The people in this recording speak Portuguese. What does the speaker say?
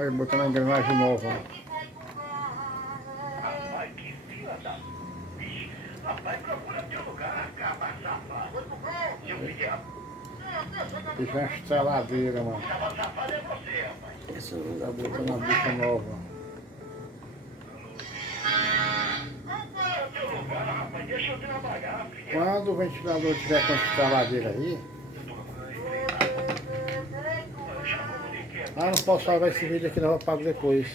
Olha, botando a engrenagem nova. Rapaz, que fila da... Bicho, rapaz, procura teu lugar, caba safado. Seu filho, Isso é uma estreladeira, mano. caba safado é você, rapaz. Esse não Tá dá pra botando a não. bicha nova. Procura teu lugar, rapaz, deixa eu trabalhar, filho. Quando o ventilador tiver com essa estreladeira aí, Eu chamo de quê? não posso salvar esse vídeo aqui, não, eu pago depois.